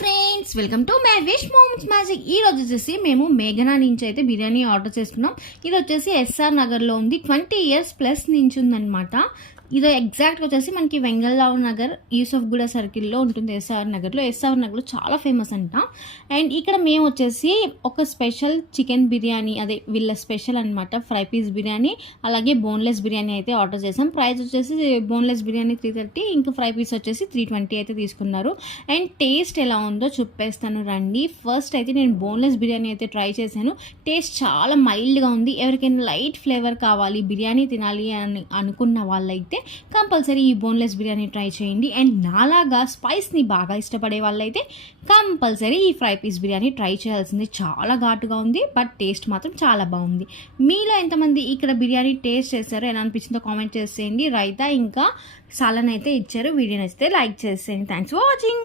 Friends, welcome to my wish moments magic. ఈ రోజు వచ్చేసి మేము మేఘనా నుంచి అయితే బిర్యానీ ఆర్డర్ చేసుకున్నాం. ఇది వచ్చేసి ఎస్ఆర్ నగర్లో ఉంది. 20 years ప్లస్ నుంచి ఉందన్నమాట. ఇది ఎగ్జాక్ట్గా వచ్చేసి మనకి వెంగళరావు నగర్ యూసఫ్ గూడ సర్కిల్లో ఉంటుంది. ఎస్ఆర్ నగర్లో చాలా ఫేమస్ అంట. అండ్ ఇక్కడ మేము వచ్చేసి ఒక స్పెషల్ చికెన్ బిర్యానీ, అదే వీళ్ళ స్పెషల్ అనమాట, ఫ్రై పీస్ బిర్యానీ అలాగే బోన్లెస్ బిర్యానీ అయితే ఆర్డర్ చేసాం. ప్రైస్ వచ్చేసి బోన్లెస్ బిర్యానీ 330, ఇంకా ఫ్రై పీస్ వచ్చేసి 320 అయితే తీసుకున్నారు. అండ్ టేస్ట్ ఎలా ఉందో చెప్పేస్తాను రండి. ఫస్ట్ అయితే నేను బోన్లెస్ బిర్యానీ అయితే ట్రై చేశాను. టేస్ట్ చాలా మైల్డ్గా ఉంది. ఎవరికైనా లైట్ ఫ్లేవర్ కావాలి, బిర్యానీ తినాలి అని అనుకున్న వాళ్ళైతే కంపల్సరీ ఈ బోన్లెస్ బిర్యానీ ట్రై చేయండి. అండ్ నాలాగా స్పైస్ని బాగా ఇష్టపడే వాళ్ళైతే కంపల్సరీ ఈ ఫ్రై పీస్ బిర్యానీ ట్రై చేయాల్సింది. చాలా ఘాటుగా ఉంది, బట్ టేస్ట్ మాత్రం చాలా బాగుంది. మీలో ఎంతమంది ఇక్కడ బిర్యానీ టేస్ట్ చేశారో, ఎలా అనిపించిందో కామెంట్ చేసేయండి. రైతా ఇంకా సాలన్ అయితే ఇచ్చారు. వీడియో నచ్చితే లైక్ చేసేయండి. Thanks for watching.